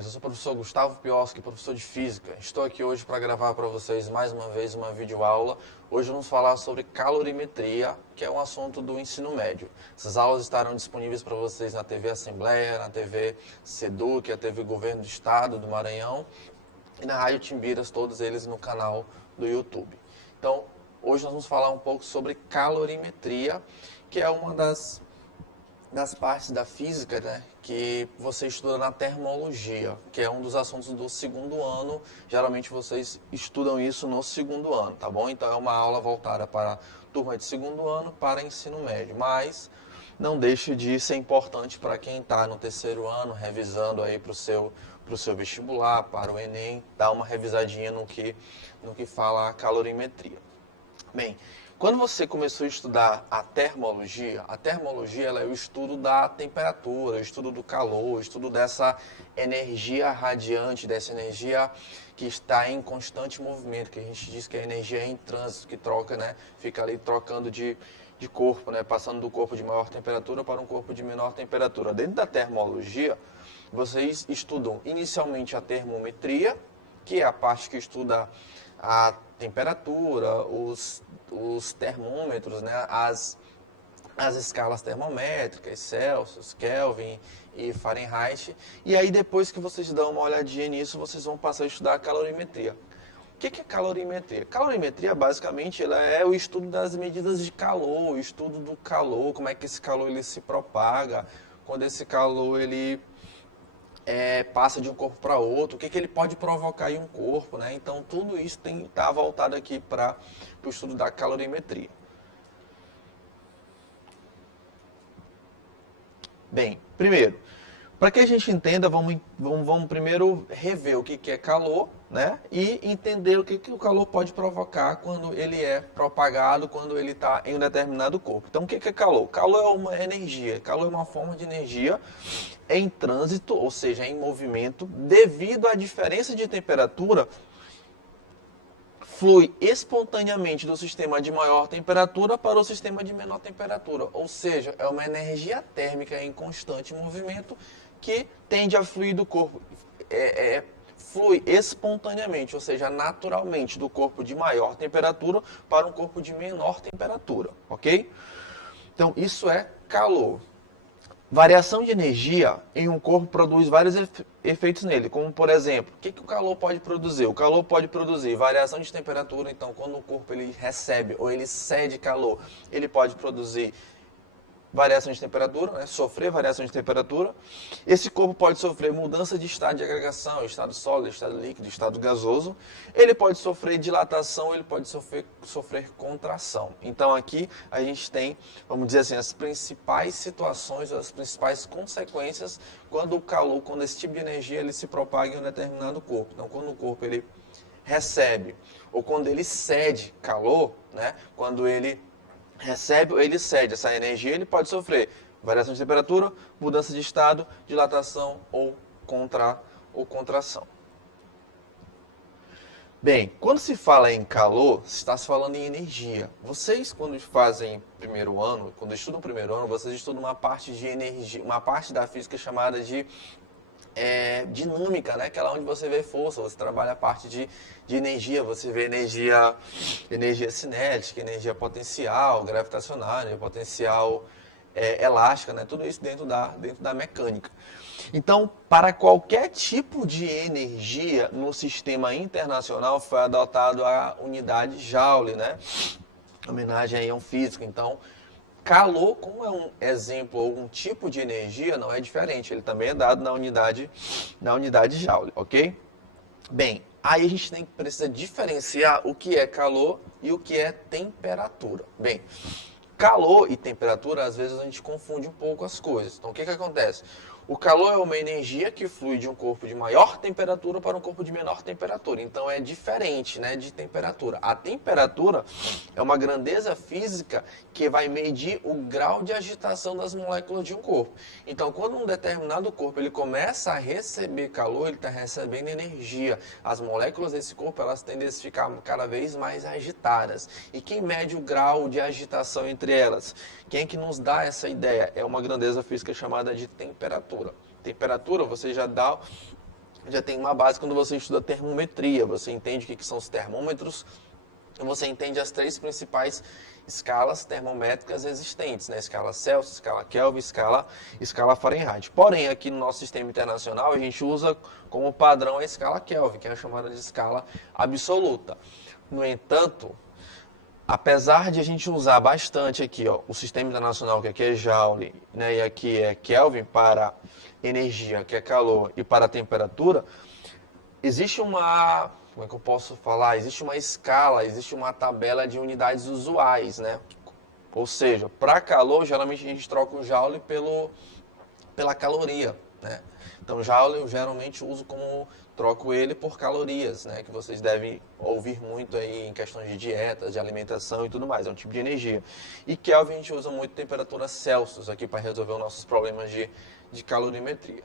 bem-vindos. Eu sou o professor Gustavo Pioski, professor de Física. Estou aqui hoje para gravar para vocês mais uma vez uma videoaula. Hoje vamos falar sobre calorimetria, que é um assunto do ensino médio. Essas aulas estarão disponíveis para vocês na TV Assembleia, na TV SEDUC, a TV Governo do Estado do Maranhão e na Rádio Timbiras, todos eles no canal do YouTube. Então, hoje nós vamos falar um pouco sobre calorimetria, que é uma das partes da física, né, que você estuda na termologia, que é um dos assuntos do segundo ano. Geralmente vocês estudam isso no segundo ano, tá bom? Então é uma aula voltada para a turma de segundo ano, para ensino médio, mas não deixa de ser importante para quem está no terceiro ano, revisando aí para o seu vestibular, para o Enem, dar uma revisadinha no que fala a calorimetria. Bem, quando você começou a estudar a termologia ela é o estudo da temperatura, o estudo do calor, o estudo dessa energia radiante, dessa energia que está em constante movimento, que a gente diz que é energia em trânsito, que troca, né, fica ali trocando de corpo, né, passando do corpo de maior temperatura para um corpo de menor temperatura. Dentro da termologia, vocês estudam inicialmente a termometria, que é a parte que estuda a temperatura, os termômetros, né, as escalas termométricas, Celsius, Kelvin e Fahrenheit. E aí depois que vocês dão uma olhadinha nisso, vocês vão passar a estudar a calorimetria. O que é calorimetria? Calorimetria, basicamente, ela é o estudo das medidas de calor, o estudo do calor, como é que esse calor ele se propaga, quando esse calor ele passa de um corpo para outro, o que ele pode provocar em um corpo, né? Então, tudo isso tem que estar voltado aqui para o estudo da calorimetria. Bem, primeiro, para que a gente entenda, vamos primeiro rever o que é calor, né? E entender o que o calor pode provocar quando ele é propagado, quando ele está em um determinado corpo. Então, o que é calor? Calor é uma energia, calor é uma forma de energia em trânsito, ou seja, em movimento, devido à diferença de temperatura, flui espontaneamente do sistema de maior temperatura para o sistema de menor temperatura. Ou seja, é uma energia térmica em constante movimento que tende a fluir do corpo, flui espontaneamente, ou seja, naturalmente, do corpo de maior temperatura para um corpo de menor temperatura, ok? Então, isso é calor. Variação de energia em um corpo produz vários efeitos nele, como por exemplo, o que o calor pode produzir? O calor pode produzir variação de temperatura, então quando o corpo ele recebe ou ele cede calor, ele pode produzir variação de temperatura, né? Sofrer variação de temperatura. Esse corpo pode sofrer mudança de estado de agregação, estado sólido, estado líquido, estado gasoso. Ele pode sofrer dilatação, ele pode sofrer contração. Então aqui a gente tem, vamos dizer assim, as principais situações, as principais consequências quando o calor, quando esse tipo de energia ele se propaga em um determinado corpo. Então quando o corpo ele recebe ou quando ele cede calor, né? Quando ele recebe ou ele cede essa energia, ele pode sofrer variação de temperatura, mudança de estado, dilatação ou contração. Bem, quando se fala em calor, está se falando em energia. Vocês, quando fazem primeiro ano, quando estudam primeiro ano, vocês estudam uma parte de energia, uma parte da física chamada de dinâmica, né? Aquela onde você vê força, você trabalha a parte de energia, você vê energia cinética, energia potencial, gravitacional, energia potencial elástica, né? Tudo isso dentro da mecânica. Então, para qualquer tipo de energia no sistema internacional foi adotado a unidade Joule, né? Homenagem aí a um físico. Então, calor, como é um exemplo ou um tipo de energia, não é diferente. Ele também é dado na unidade Joule, ok? Bem, aí a gente precisa diferenciar o que é calor e o que é temperatura. Bem, calor e temperatura, às vezes a gente confunde um pouco as coisas. Então, o que acontece? O calor é uma energia que flui de um corpo de maior temperatura para um corpo de menor temperatura. Então é diferente, né, de temperatura. A temperatura é uma grandeza física que vai medir o grau de agitação das moléculas de um corpo. Então quando um determinado corpo ele começa a receber calor, ele está recebendo energia. As moléculas desse corpo elas tendem a ficar cada vez mais agitadas. E quem mede o grau de agitação entre elas? Quem é que nos dá essa ideia? É uma grandeza física chamada de temperatura. Temperatura, você já dá já tem uma base quando você estuda termometria, você entende o que são os termômetros, e você entende as três principais escalas termométricas existentes, né? Escala Celsius, escala Kelvin, escala Fahrenheit. Porém, aqui no nosso sistema internacional, a gente usa como padrão a escala Kelvin, que é a chamada de escala absoluta. No entanto, apesar de a gente usar bastante aqui, ó, o sistema internacional, que aqui é Joule, né, e aqui é Kelvin para energia, que é calor, e para temperatura, existe uma, como é que eu posso falar? Existe uma escala, existe uma tabela de unidades usuais, né? Ou seja, para calor, geralmente a gente troca o Joule pela caloria, né? Então, Joule eu geralmente uso como, troco ele por calorias, né? Que vocês devem ouvir muito aí em questões de dieta, de alimentação e tudo mais, é um tipo de energia. E Kelvin a gente usa muito temperatura Celsius aqui para resolver os nossos problemas de calorimetria.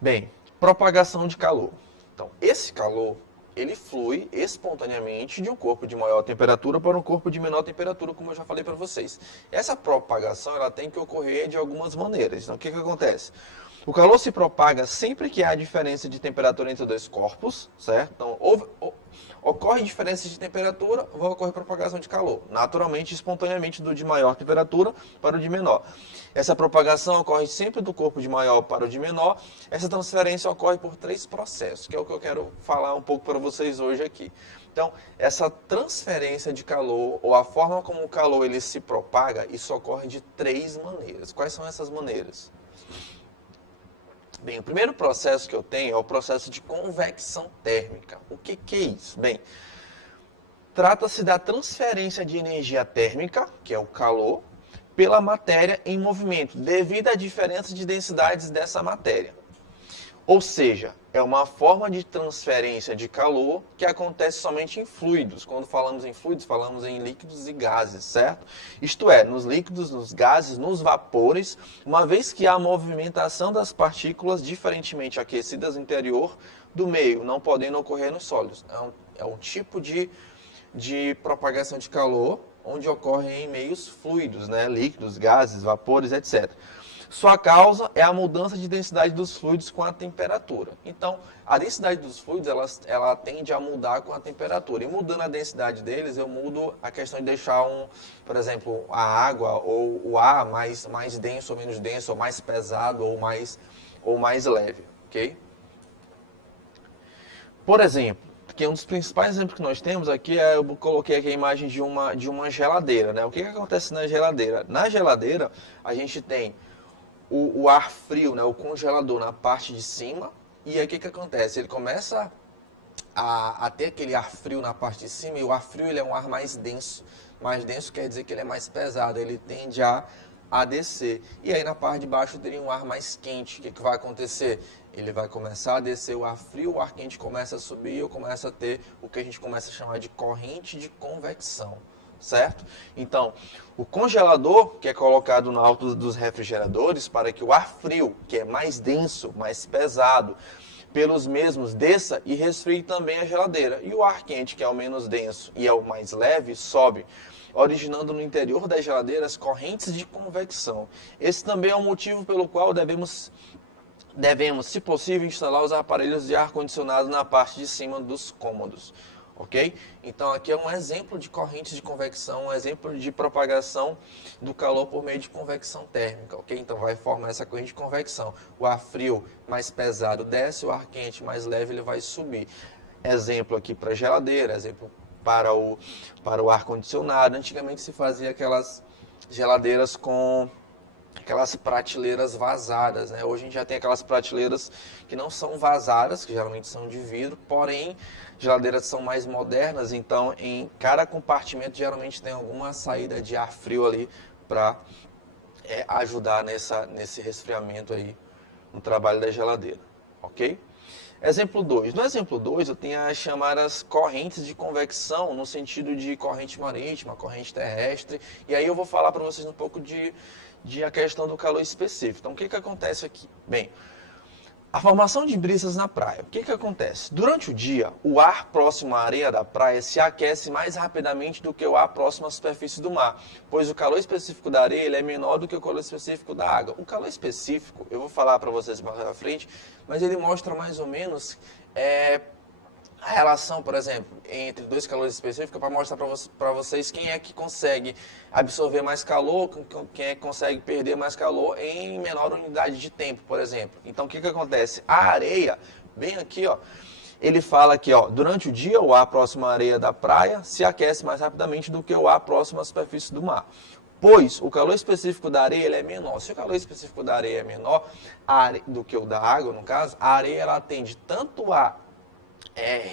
Bem, propagação de calor. Então, esse calor, ele flui espontaneamente de um corpo de maior temperatura para um corpo de menor temperatura, como eu já falei para vocês. Essa propagação, ela tem que ocorrer de algumas maneiras. Então, o que acontece? O calor se propaga sempre que há diferença de temperatura entre dois corpos, certo? Então, ocorre diferença de temperatura, vai ocorrer propagação de calor. Naturalmente, espontaneamente, do de maior temperatura para o de menor. Essa propagação ocorre sempre do corpo de maior para o de menor. Essa transferência ocorre por três processos, que é o que eu quero falar um pouco para vocês hoje aqui. Então, essa transferência de calor, ou a forma como o calor ele se propaga, isso ocorre de três maneiras. Quais são essas maneiras? Bem, o primeiro processo que eu tenho é o processo de convecção térmica. O que é isso? Bem, trata-se da transferência de energia térmica, que é o calor, pela matéria em movimento, devido à diferença de densidades dessa matéria. Ou seja, é uma forma de transferência de calor que acontece somente em fluidos. Quando falamos em fluidos, falamos em líquidos e gases, certo? Isto é, nos líquidos, nos gases, nos vapores, uma vez que há movimentação das partículas diferentemente aquecidas no interior do meio, não podendo ocorrer nos sólidos. É um tipo de propagação de calor onde ocorre em meios fluidos, né? Líquidos, gases, vapores, etc. Sua causa é a mudança de densidade dos fluidos com a temperatura. Então, a densidade dos fluidos, ela tende a mudar com a temperatura. E mudando a densidade deles, eu mudo a questão de deixar, por exemplo, a água ou o ar mais denso ou menos denso, ou mais pesado ou mais leve, ok? Por exemplo, que um dos principais exemplos que nós temos aqui eu coloquei aqui a imagem de uma geladeira, né? O que acontece na geladeira? Na geladeira, a gente tem o ar frio, né, o congelador na parte de cima, e aí o que acontece? Ele começa a ter aquele ar frio na parte de cima, e o ar frio ele é um ar mais denso. Mais denso quer dizer que ele é mais pesado, ele tende a descer. E aí na parte de baixo teria um ar mais quente. O que vai acontecer? Ele vai começar a descer o ar frio, o ar quente começa a subir, e eu começo a ter o que a gente começa a chamar de corrente de convecção. Certo? Então, o congelador, que é colocado no alto dos refrigeradores, para que o ar frio, que é mais denso, mais pesado, pelos mesmos desça e resfrie também a geladeira. E o ar quente, que é o menos denso e é o mais leve, sobe, originando no interior das geladeiras correntes de convecção. Esse também é o motivo pelo qual devemos, se possível, instalar os aparelhos de ar-condicionado na parte de cima dos cômodos. Ok? Então aqui é um exemplo de corrente de convecção, um exemplo de propagação do calor por meio de convecção térmica, ok? Então vai formar essa corrente de convecção. O ar frio mais pesado desce, o ar quente mais leve ele vai subir. Exemplo aqui para geladeira, exemplo para o ar-condicionado. Antigamente se fazia aquelas geladeiras com aquelas prateleiras vazadas, né? Hoje a gente já tem aquelas prateleiras que não são vazadas, que geralmente são de vidro, porém geladeiras são mais modernas, então em cada compartimento geralmente tem alguma saída de ar frio ali para ajudar nesse resfriamento aí no trabalho da geladeira, ok? Exemplo 2. No exemplo 2 eu tenho as chamadas correntes de convecção no sentido de corrente marítima, corrente terrestre, e aí eu vou falar para vocês um pouco de a questão do calor específico. Então o que acontece aqui? Bem, A formação de brisas na praia. O que acontece? Durante o dia, o ar próximo à areia da praia se aquece mais rapidamente do que o ar próximo à superfície do mar, pois o calor específico da areia ele é menor do que o calor específico da água. O calor específico, eu vou falar para vocês mais à frente, mas ele mostra mais ou menos a relação, por exemplo, entre dois calores específicos para mostrar para vocês quem é que consegue absorver mais calor, quem é que consegue perder mais calor em menor unidade de tempo, por exemplo. Então, o que acontece? A areia, bem aqui, ó, ele fala que, ó, durante o dia, o ar próximo à areia da praia se aquece mais rapidamente do que o ar próximo à superfície do mar. Pois o calor específico da areia ele é menor. Se o calor específico da areia é menor do que o da água, no caso, a areia ela tende tanto a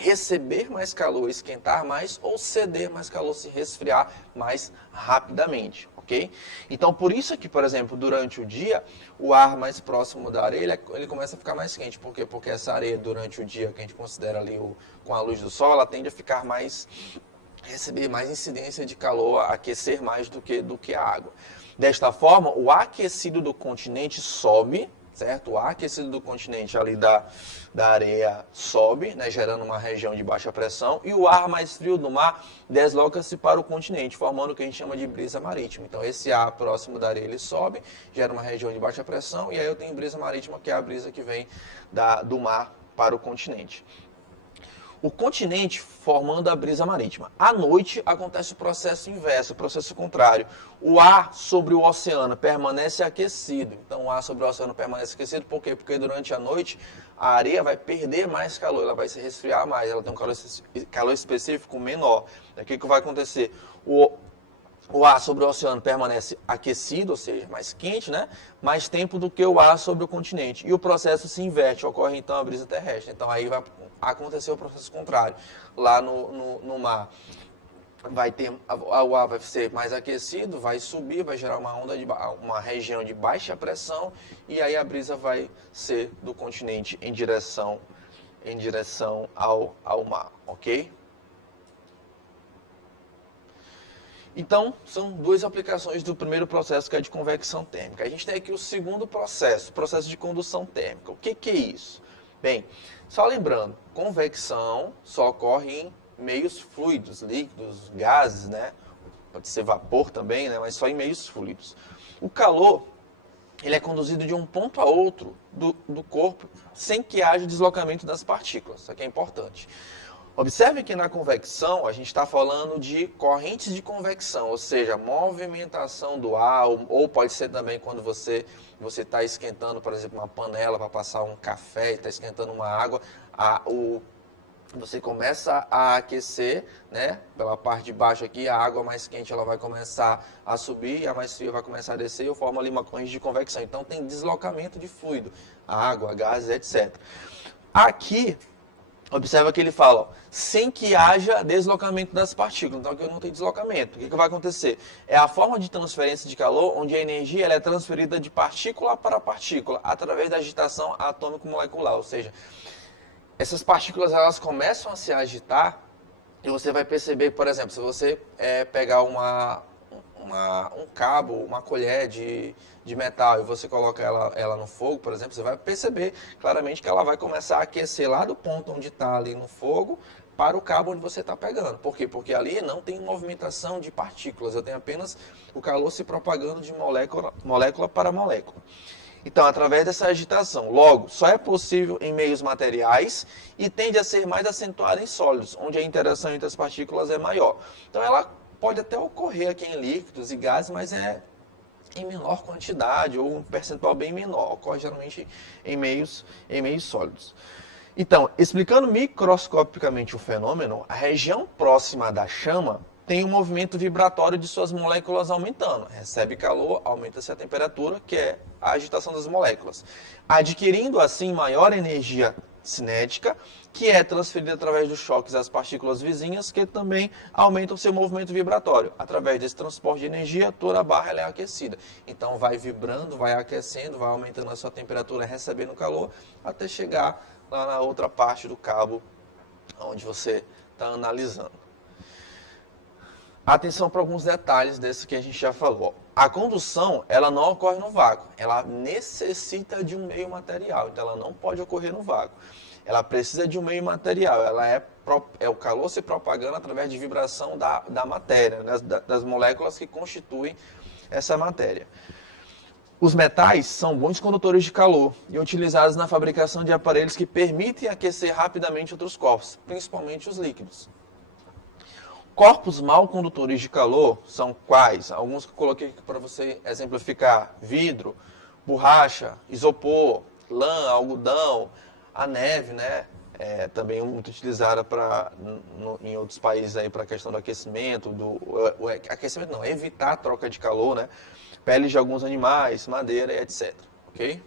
receber mais calor, esquentar mais, ou ceder mais calor, se resfriar mais rapidamente, ok? Então, por isso que, por exemplo, durante o dia, o ar mais próximo da areia, ele começa a ficar mais quente. Por quê? Porque essa areia, durante o dia, que a gente considera ali com a luz do sol, ela tende a ficar mais, receber mais incidência de calor, aquecer mais do que a água. Desta forma, o ar aquecido do continente sobe, certo? O ar aquecido do continente ali da areia sobe, né, gerando uma região de baixa pressão, e o ar mais frio do mar desloca-se para o continente, formando o que a gente chama de brisa marítima. Então, esse ar próximo da areia ele sobe, gera uma região de baixa pressão, e aí eu tenho brisa marítima, que é a brisa que vem do mar para o continente. O continente formando a brisa marítima. À noite acontece o processo inverso, o processo contrário. O ar sobre o oceano permanece aquecido. Então o ar sobre o oceano permanece aquecido, por quê? Porque durante a noite a areia vai perder mais calor, ela vai se resfriar mais, ela tem um calor específico menor. O que vai acontecer? O ar sobre o oceano permanece aquecido, ou seja, mais quente, né? Mais tempo do que o ar sobre o continente. E o processo se inverte, ocorre então a brisa terrestre. Então aí vai acontecer o processo contrário. Lá no mar o ar vai ser mais aquecido, vai subir, vai gerar uma região de baixa pressão, e aí a brisa vai ser do continente em direção ao mar, ok? Então, são duas aplicações do primeiro processo, que é de convecção térmica. A gente tem aqui o segundo processo, o processo de condução térmica. O que é isso? Bem, só lembrando, convecção só ocorre em meios fluidos, líquidos, gases, né? Pode ser vapor também, né? Mas só em meios fluidos. O calor, ele é conduzido de um ponto a outro do corpo, sem que haja deslocamento das partículas. Isso aqui é importante. Observe que na convecção a gente está falando de correntes de convecção, ou seja, movimentação do ar, ou pode ser também quando você está esquentando, por exemplo, uma panela para passar um café, está esquentando uma água, você começa a aquecer, né? Pela parte de baixo aqui, a água mais quente ela vai começar a subir, e a mais fria vai começar a descer, e forma ali uma corrente de convecção. Então tem deslocamento de fluido, água, gases, etc. Aqui, observa que ele fala, ó, sem que haja deslocamento das partículas. Então aqui não tem deslocamento. O que vai acontecer? É a forma de transferência de calor, onde a energia ela é transferida de partícula para partícula, através da agitação atômico-molecular. Ou seja, essas partículas elas começam a se agitar, e você vai perceber, por exemplo, se você pegar um cabo, uma colher de metal, e você coloca ela no fogo, por exemplo, você vai perceber claramente que ela vai começar a aquecer lá do ponto onde está ali no fogo para o cabo onde você está pegando. Por quê? Porque ali não tem movimentação de partículas, eu tenho apenas o calor se propagando de molécula para molécula. Então, através dessa agitação, logo, só é possível em meios materiais e tende a ser mais acentuada em sólidos, onde a interação entre as partículas é maior. Então, ela pode até ocorrer aqui em líquidos e gases, mas é em menor quantidade, ou um percentual bem menor. Ocorre geralmente em meios sólidos. Então, explicando microscopicamente o fenômeno, a região próxima da chama tem um movimento vibratório de suas moléculas aumentando. Recebe calor, aumenta-se a temperatura, que é a agitação das moléculas. Adquirindo assim maior energia cinética, que é transferida através dos choques às partículas vizinhas, que também aumentam seu movimento vibratório. Através desse transporte de energia, toda a barra ela é aquecida. Então vai vibrando, vai aquecendo, vai aumentando a sua temperatura, recebendo calor, até chegar lá na outra parte do cabo, onde você está analisando. atenção para alguns detalhes desse que a gente já falou. A condução, ela não ocorre no vácuo, ela necessita de um meio material, então ela não pode ocorrer no vácuo. Ela precisa de um meio material, ela é o calor se propagando através de vibração da matéria, né, das moléculas que constituem essa matéria. Os metais são bons condutores de calor e utilizados na fabricação de aparelhos que permitem aquecer rapidamente outros corpos, principalmente os líquidos. Corpos mal condutores de calor são quais? Alguns que eu coloquei aqui para você exemplificar: vidro, borracha, isopor, lã, algodão, a neve, né? Também muito utilizada em outros países aí para a questão do aquecimento, aquecimento não, evitar a troca de calor, né? Peles de alguns animais, madeira e etc. Ok?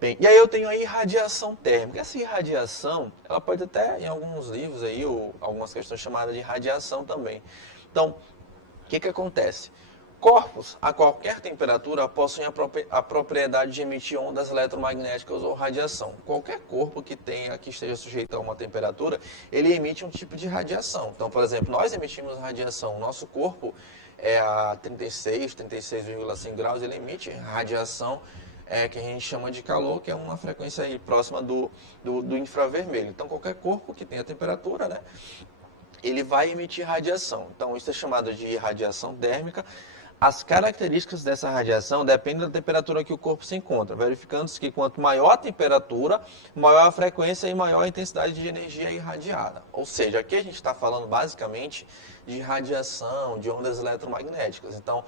Bem, e aí eu tenho a irradiação térmica. Essa irradiação, ela pode até, em alguns livros aí, ou algumas questões chamadas de radiação também. Então, o que acontece? Corpos a qualquer temperatura possuem a propriedade de emitir ondas eletromagnéticas ou radiação. Qualquer corpo que esteja sujeito a uma temperatura, ele emite um tipo de radiação. Então, por exemplo, nós emitimos radiação. O nosso corpo é a 36,5 graus, ele emite radiação que a gente chama de calor, que é uma frequência aí próxima do infravermelho. Então, qualquer corpo que tenha temperatura, né, ele vai emitir radiação. Então, isso é chamado de radiação térmica. As características dessa radiação dependem da temperatura que o corpo se encontra, verificando-se que quanto maior a temperatura, maior a frequência e maior a intensidade de energia irradiada. Ou seja, aqui a gente está falando basicamente de radiação, de ondas eletromagnéticas. Então,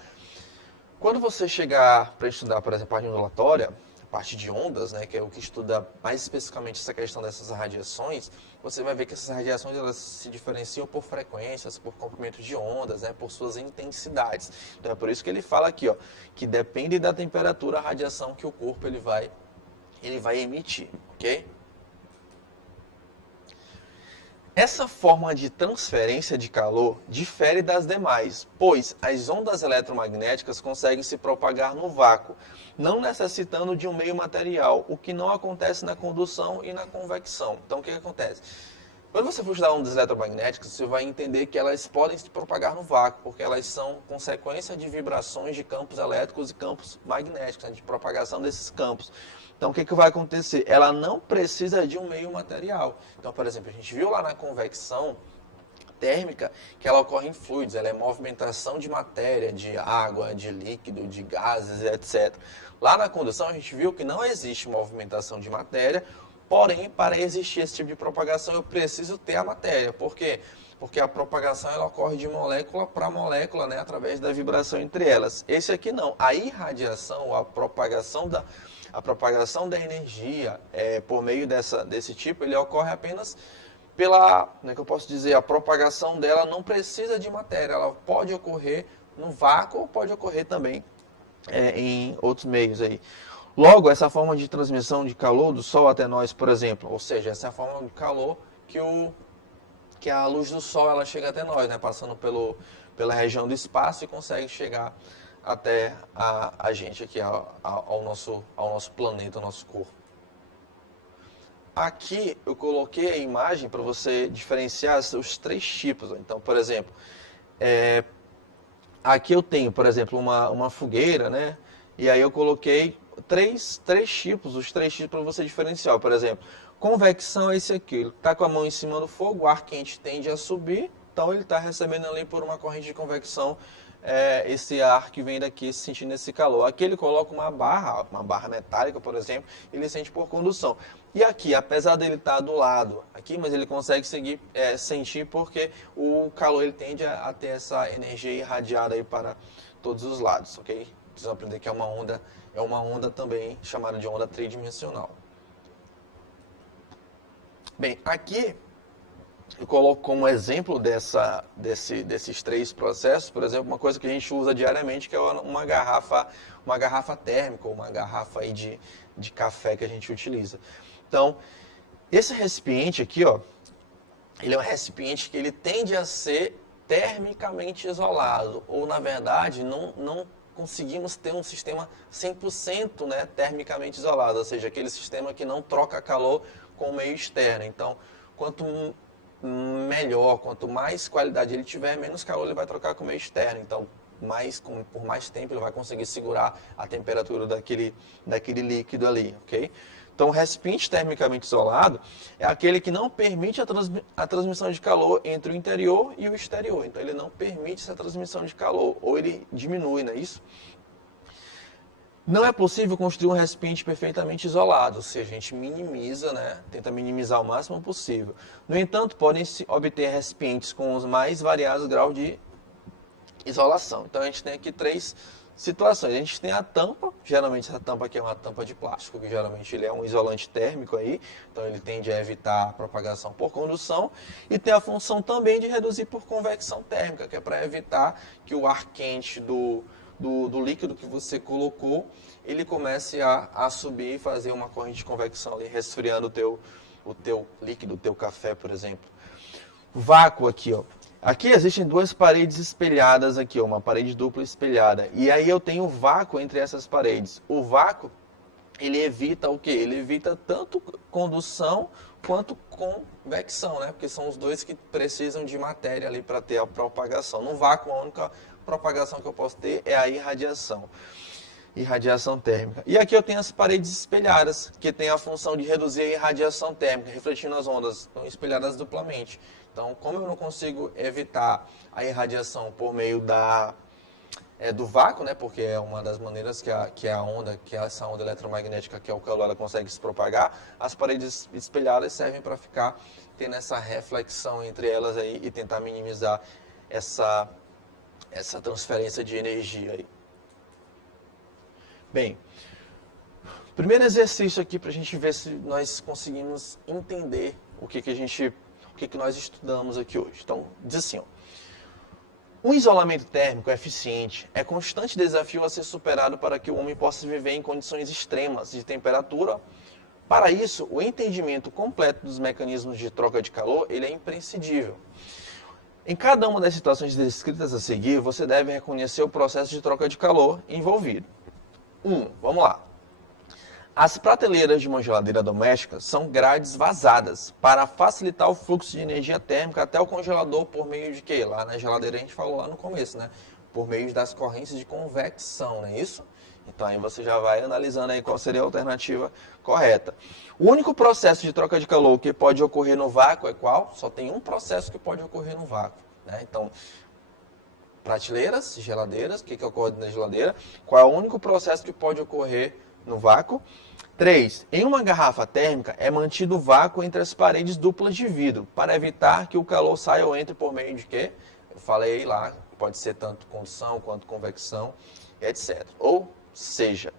quando você chegar para estudar, por exemplo, a parte ondulatória, a parte de ondas, né, que é o que estuda mais especificamente essa questão dessas radiações, você vai ver que essas radiações elas se diferenciam por frequências, por comprimento de ondas, né, por suas intensidades. Então é por isso que ele fala aqui, ó, que depende da temperatura a radiação que o corpo ele vai emitir, ok? Essa forma de transferência de calor difere das demais, pois as ondas eletromagnéticas conseguem se propagar no vácuo, não necessitando de um meio material, o que não acontece na condução e na convecção. Então, o que acontece? Quando você for estudar ondas eletromagnéticas, você vai entender que elas podem se propagar no vácuo, porque elas são consequência de vibrações de campos elétricos e campos magnéticos, né, de propagação desses campos. Então, o que vai acontecer? Ela não precisa de um meio material. Então, por exemplo, a gente viu lá na convecção térmica que ela ocorre em fluidos, ela é movimentação de matéria, de água, de líquido, de gases, etc. Lá na condução, a gente viu que não existe movimentação de matéria, porém, para existir esse tipo de propagação, eu preciso ter a matéria. Por quê? Porque a propagação ela ocorre de molécula para molécula, né, através da vibração entre elas. Esse aqui não. A irradiação, a propagação da energia por meio desse tipo, ele ocorre apenas pela, como é que eu posso dizer, a propagação dela não precisa de matéria. Ela pode ocorrer no vácuo, pode ocorrer também em outros meios aí. Logo, essa forma de transmissão de calor do Sol até nós, por exemplo, ou seja, essa é a forma de calor que a luz do Sol ela chega até nós, né, passando pela região do espaço e consegue chegar até a gente aqui, ao nosso planeta, ao nosso corpo. Aqui eu coloquei a imagem para você diferenciar os três tipos. Então, por exemplo, aqui eu tenho, por exemplo, uma fogueira, né? E aí eu coloquei três tipos, os três tipos para você diferenciar. Por exemplo, convecção é esse aqui, ele está com a mão em cima do fogo, o ar quente tende a subir, então ele está recebendo ali por uma corrente de convecção esse ar que vem daqui sentindo esse calor. Aqui ele coloca uma barra metálica, por exemplo, ele sente por condução. E aqui, apesar dele estar do lado aqui, mas ele consegue sentir porque o calor ele tende a ter essa energia irradiada aí para todos os lados, ok? Precisam aprender que é uma onda também chamada de onda tridimensional. Bem, aqui eu coloco como exemplo desses três processos, por exemplo, uma coisa que a gente usa diariamente, que é uma garrafa térmica, ou uma garrafa aí de café que a gente utiliza. Então, esse recipiente aqui, ó, ele é um recipiente que ele tende a ser termicamente isolado, ou na verdade, não conseguimos ter um sistema 100%, né, termicamente isolado, ou seja, aquele sistema que não troca calor com o meio externo. Então, quanto melhor, quanto mais qualidade ele tiver, menos calor ele vai trocar com o meio externo. Então, por mais tempo ele vai conseguir segurar a temperatura daquele líquido ali, ok? Então, o recipiente termicamente isolado é aquele que não permite a transmissão de calor entre o interior e o exterior. Então, ele não permite essa transmissão de calor, ou ele diminui, não é isso? Não é possível construir um recipiente perfeitamente isolado, ou seja, a gente minimiza, né? Tenta minimizar o máximo possível. No entanto, podem-se obter recipientes com os mais variados graus de isolação. Então, a gente tem aqui 3 situações. A gente tem a tampa, geralmente essa tampa aqui é uma tampa de plástico, que geralmente ele é um isolante térmico aí, então ele tende a evitar a propagação por condução, e tem a função também de reduzir por convecção térmica, que é para evitar que o ar quente do líquido que você colocou, ele comece a subir e fazer uma corrente de convecção ali, resfriando o teu líquido, o teu café, por exemplo. Vácuo aqui, ó. Aqui existem 2 paredes espelhadas aqui, ó, uma parede dupla espelhada. E aí eu tenho vácuo entre essas paredes. O vácuo, ele evita o quê? Ele evita tanto condução quanto convecção, né? Porque são os dois que precisam de matéria ali para ter a propagação. No vácuo, a única propagação que eu posso ter é a irradiação térmica. E aqui eu tenho as paredes espelhadas, que tem a função de reduzir a irradiação térmica, refletindo as ondas, estão espelhadas duplamente. Então, como eu não consigo evitar a irradiação por meio do vácuo, né, porque é uma das maneiras que essa onda eletromagnética, que é o calor, ela consegue se propagar, as paredes espelhadas servem para ficar tendo essa reflexão entre elas aí e tentar minimizar essa transferência de energia aí. Bem, primeiro exercício aqui para a gente ver se nós conseguimos entender o que nós estudamos aqui hoje. Então, diz assim, ó, um isolamento térmico eficiente é constante desafio a ser superado para que o homem possa viver em condições extremas de temperatura. Para isso, o entendimento completo dos mecanismos de troca de calor ele é imprescindível. Em cada uma das situações descritas a seguir, você deve reconhecer o processo de troca de calor envolvido. 1. Vamos lá. As prateleiras de uma geladeira doméstica são grades vazadas para facilitar o fluxo de energia térmica até o congelador por meio de quê? Lá na geladeira a gente falou lá no começo, né? Por meio das correntes de convecção, não é isso? Então aí você já vai analisando aí qual seria a alternativa correta. O único processo de troca de calor que pode ocorrer no vácuo é qual? Só tem um processo que pode ocorrer no vácuo, né? Então, prateleiras, geladeiras, o que ocorre na geladeira? Qual é o único processo que pode ocorrer no vácuo? 3. Em uma garrafa térmica é mantido vácuo entre as paredes duplas de vidro, para evitar que o calor saia ou entre por meio de quê? Eu falei lá, pode ser tanto condução quanto convecção, etc. Ou seja,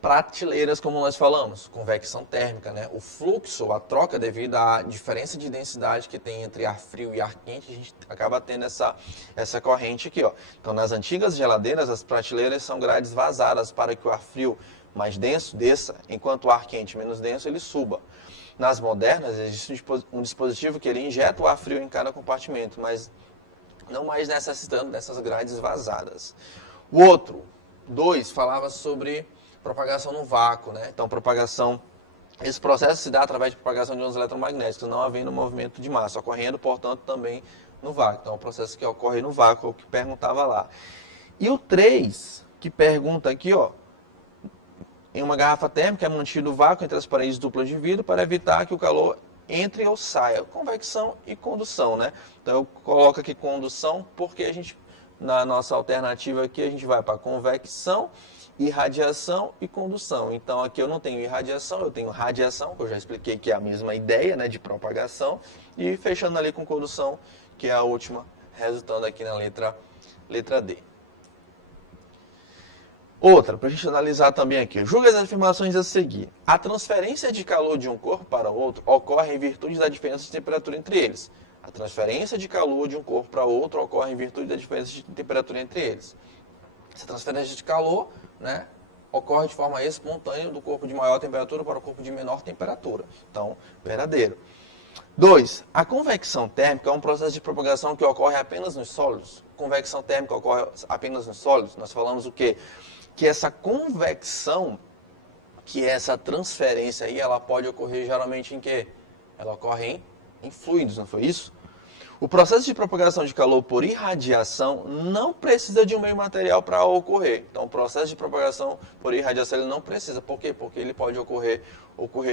prateleiras, como nós falamos, convecção térmica, né? O fluxo, a troca devido à diferença de densidade que tem entre ar frio e ar quente, a gente acaba tendo essa corrente aqui, ó. Então, nas antigas geladeiras, as prateleiras são grades vazadas para que o ar frio mais denso desça, enquanto o ar quente menos denso ele suba. Nas modernas, existe um dispositivo que ele injeta o ar frio em cada compartimento, mas não mais necessitando dessas grades vazadas. O outro, 2, falava sobre propagação no vácuo, né? Então, esse processo se dá através de propagação de ondas eletromagnéticas, não havendo movimento de massa, ocorrendo, portanto, também no vácuo. Então, é um processo que ocorre no vácuo, é o que perguntava lá. E o 3, que pergunta aqui, ó, em uma garrafa térmica é mantido o vácuo entre as paredes duplas de vidro para evitar que o calor entre ou saia. Convecção e condução, né? Então, eu coloco aqui condução porque na nossa alternativa aqui, a gente vai para convecção, irradiação e condução. Então, aqui eu não tenho irradiação, eu tenho radiação, que eu já expliquei que é a mesma ideia, né, de propagação, e fechando ali com condução, que é a última, resultando aqui na letra D. Outra, para a gente analisar também aqui, julgue as afirmações a seguir. A transferência de calor de um corpo para outro ocorre em virtude da diferença de temperatura entre eles. A transferência de calor de um corpo para outro ocorre em virtude da diferença de temperatura entre eles. Essa transferência de calor, né, ocorre de forma espontânea do corpo de maior temperatura para o corpo de menor temperatura. Então, verdadeiro. 2. A convecção térmica é um processo de propagação que ocorre apenas nos sólidos. Convecção térmica ocorre apenas nos sólidos. Nós falamos o quê? Que essa convecção, que essa transferência aí, ela pode ocorrer geralmente em quê? Ela ocorre em em fluidos, não foi isso? O processo de propagação de calor por irradiação não precisa de um meio material para ocorrer. Então, o processo de propagação por irradiação ele não precisa. Por quê? Porque ele pode ocorrer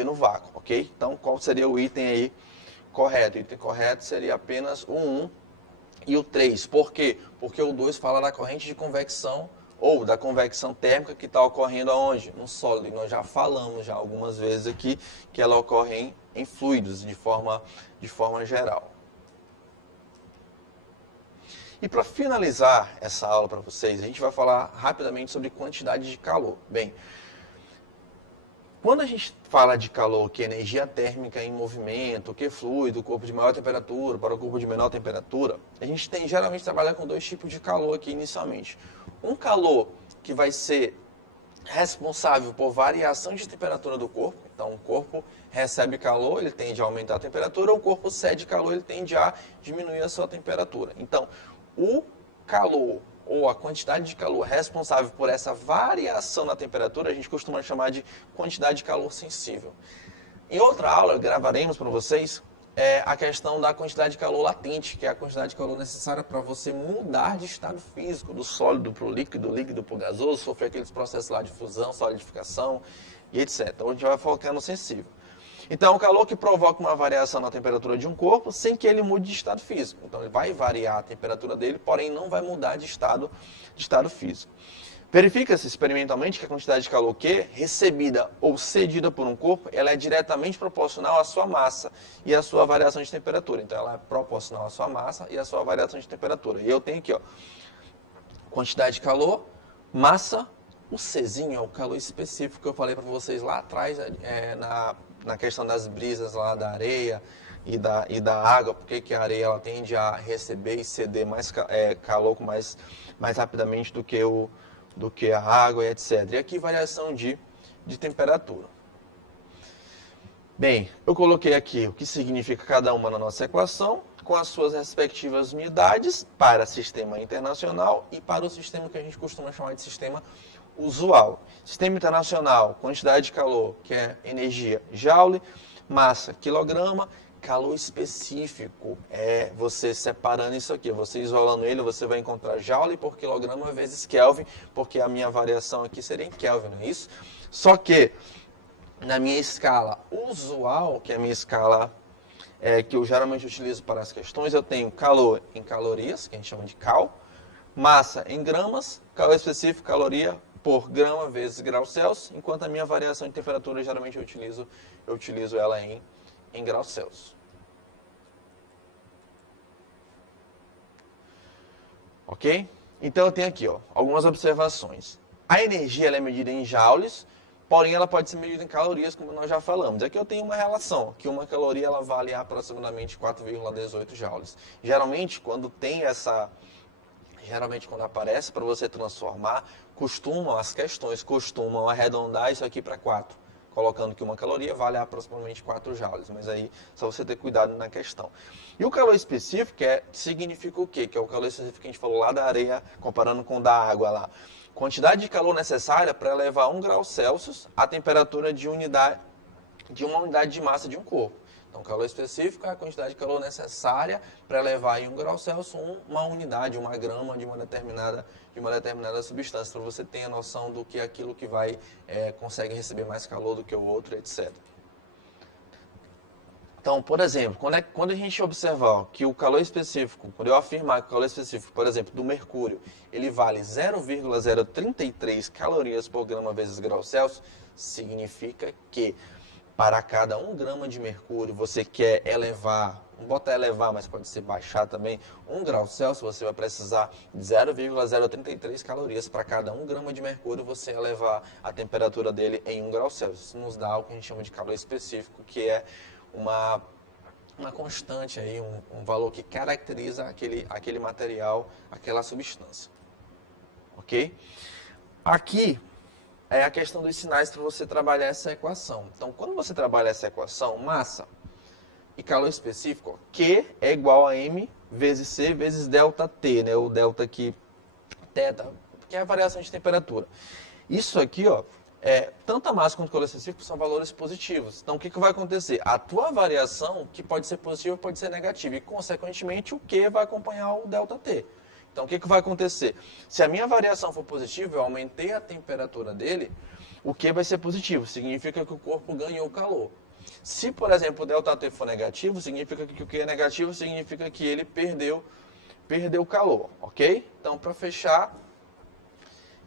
no vácuo, ok? Então, qual seria o item aí correto? O item correto seria apenas o 1 e o 3. Por quê? Porque o 2 fala da corrente de convecção ou da convecção térmica que está ocorrendo aonde? No sólido. E nós já falamos algumas vezes aqui que ela ocorre em fluidos de forma geral. E para finalizar essa aula para vocês, a gente vai falar rapidamente sobre quantidade de calor. Bem, quando a gente fala de calor, que é energia térmica em movimento, que é fluido, corpo de maior temperatura para o corpo de menor temperatura, a gente tem geralmente trabalhar com dois tipos de calor aqui inicialmente. Um calor que vai ser responsável por variação de temperatura do corpo. Então, o corpo recebe calor, ele tende a aumentar a temperatura, o corpo cede calor, ele tende a diminuir a sua temperatura. Então, o calor ou a quantidade de calor responsável por essa variação na temperatura, a gente costuma chamar de quantidade de calor sensível. Em outra aula, gravaremos para vocês a questão da quantidade de calor latente, que é a quantidade de calor necessária para você mudar de estado físico, do sólido para o líquido, do líquido para o gasoso, sofrer aqueles processos lá de fusão, solidificação e etc. Então, a gente vai focar no sensível. Então, o calor que provoca uma variação na temperatura de um corpo sem que ele mude de estado físico. Então, ele vai variar a temperatura dele, porém não vai mudar de estado físico. Verifica-se experimentalmente que a quantidade de calor que é recebida ou cedida por um corpo, ela é diretamente proporcional à sua massa e à sua variação de temperatura. Então, ela é proporcional à sua massa e à sua variação de temperatura. E eu tenho aqui, ó, quantidade de calor, massa, o Czinho é o calor específico que eu falei para vocês lá atrás, na questão das brisas lá da areia e da água, porque que a areia ela tende a receber e ceder mais calor mais rapidamente do que a água e etc. E aqui variação de temperatura. Bem, eu coloquei aqui o que significa cada uma na nossa equação, com as suas respectivas unidades para sistema internacional e para o sistema que a gente costuma chamar de sistema usual. Sistema internacional, quantidade de calor, que é energia, joule, massa, quilograma, calor específico, é você separando isso aqui, você isolando ele, você vai encontrar joule por quilograma vezes Kelvin, porque a minha variação aqui seria em Kelvin, não é isso? Só que na minha escala usual, que é a minha escala que eu geralmente utilizo para as questões, eu tenho calor em calorias, que a gente chama de cal, massa em gramas, calor específico, caloria por grama vezes grau Celsius, enquanto a minha variação de temperatura, geralmente eu utilizo ela em graus Celsius. Ok? Então eu tenho aqui algumas observações. A energia ela é medida em joules, porém ela pode ser medida em calorias, como nós já falamos. Aqui eu tenho uma relação, que uma caloria ela vale aproximadamente 4,18 joules. Geralmente, quando aparece para você transformar, as questões costumam arredondar isso aqui para 4, colocando que uma caloria vale aproximadamente 4 joules, mas aí só você ter cuidado na questão. E o calor específico significa o quê? Que é o calor específico que a gente falou lá da areia, comparando com o da água lá. Quantidade de calor necessária para elevar 1 grau Celsius a temperatura de uma unidade de massa de um corpo. Então, calor específico é a quantidade de calor necessária para elevar em 1 grau Celsius uma unidade, uma grama de uma determinada substância, para você ter a noção do que aquilo que consegue receber mais calor do que o outro, etc. Então, por exemplo, quando a gente observar que o calor específico, quando eu afirmar que o calor específico, por exemplo, do mercúrio, ele vale 0,033 calorias por grama vezes grau Celsius, significa que para cada 1 grama de mercúrio, você quer elevar, não botar elevar, mas pode ser baixar também, 1 grau Celsius, você vai precisar de 0,033 calorias para cada 1 grama de mercúrio, você elevar a temperatura dele em 1 grau Celsius. Isso nos dá o que a gente chama de calor específico, que é uma constante, aí, um valor que caracteriza aquele material, aquela substância. Ok? Aqui é a questão dos sinais para você trabalhar essa equação. Então, quando você trabalha essa equação, massa e calor específico, Q é igual a M vezes C vezes delta T, né? O delta aqui, θ, que é a variação de temperatura. Isso aqui, tanto a massa quanto o calor específico são valores positivos. Então, o que vai acontecer? A tua variação, que pode ser positiva, pode ser negativa. E, consequentemente, o Q vai acompanhar o ΔT. Então, o que vai acontecer? Se a minha variação for positiva, eu aumentei a temperatura dele, o Q vai ser positivo. Significa que o corpo ganhou calor. Se, por exemplo, o ΔT for negativo, significa que o Q é negativo, significa que ele perdeu calor, ok? Então, para fechar,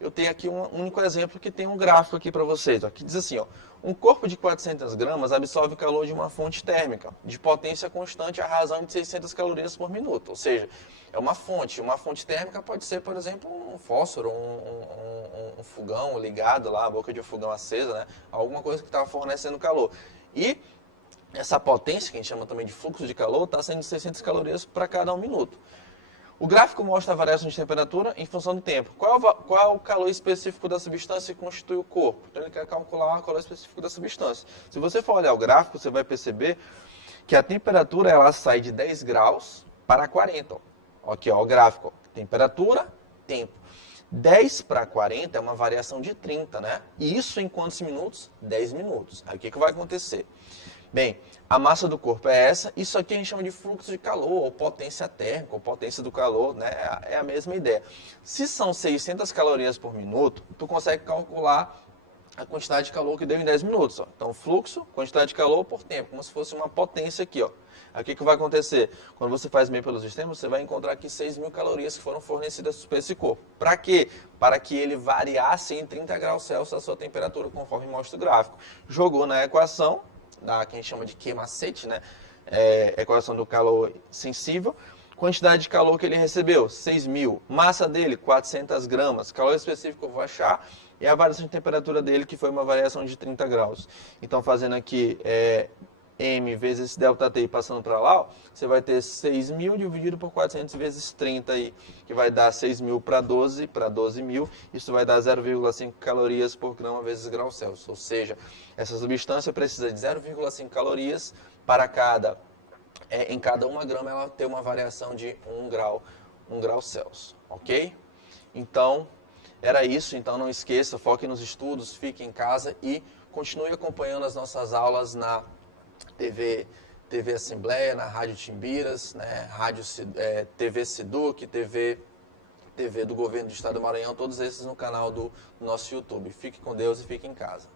eu tenho aqui um único exemplo que tem um gráfico aqui para vocês, ó, que diz assim, ó, um corpo de 400 gramas absorve calor de uma fonte térmica de potência constante à razão de 600 calorias por minuto. Ou seja, é uma fonte. Uma fonte térmica pode ser, por exemplo, um fósforo, um fogão ligado lá, a boca de um fogão acesa, né? Alguma coisa que está fornecendo calor. E essa potência, que a gente chama também de fluxo de calor, está sendo de 600 calorias para cada 1 minuto. O gráfico mostra a variação de temperatura em função do tempo. Qual é o calor específico da substância que constitui o corpo? Então ele quer calcular o calor específico da substância. Se você for olhar o gráfico, você vai perceber que a temperatura ela sai de 10 graus para 40. Ó. Aqui, ó, o gráfico. Temperatura, tempo. 10 para 40 é uma variação de 30, né? E isso em quantos minutos? 10 minutos. Aí o que vai acontecer? Bem, a massa do corpo é essa, isso aqui a gente chama de fluxo de calor, ou potência térmica, ou potência do calor, né? É a mesma ideia. Se são 600 calorias por minuto, tu consegue calcular a quantidade de calor que deu em 10 minutos. Ó. Então, fluxo, quantidade de calor por tempo, como se fosse uma potência aqui. Ó. Aqui o que vai acontecer? Quando você faz meio pelos extremos, você vai encontrar aqui 6.000 calorias que foram fornecidas para esse corpo. Para quê? Para que ele variasse em 30 graus Celsius a sua temperatura, conforme mostra o gráfico. Jogou na equação, que a gente chama de Q-macete, né? Equação do calor sensível. Quantidade de calor que ele recebeu, 6.000. Massa dele, 400 gramas. Calor específico eu vou achar. E a variação de temperatura dele, que foi uma variação de 30 graus. Então, fazendo aqui M vezes esse ΔT passando para lá, ó, você vai ter 6.000 dividido por 400 vezes 30 aí, que vai dar 6.000 para 12.000. Isso vai dar 0,5 calorias por grama vezes grau Celsius. Ou seja, essa substância precisa de 0,5 calorias para em cada 1 grama ela ter uma variação de 1 grau Celsius, ok? Então, era isso. Então, não esqueça, foque nos estudos, fique em casa e continue acompanhando as nossas aulas na TV Assembleia, na Rádio Timbiras, né, TV Seduc, TV do Governo do Estado do Maranhão, todos esses no canal do nosso YouTube. Fique com Deus e fique em casa.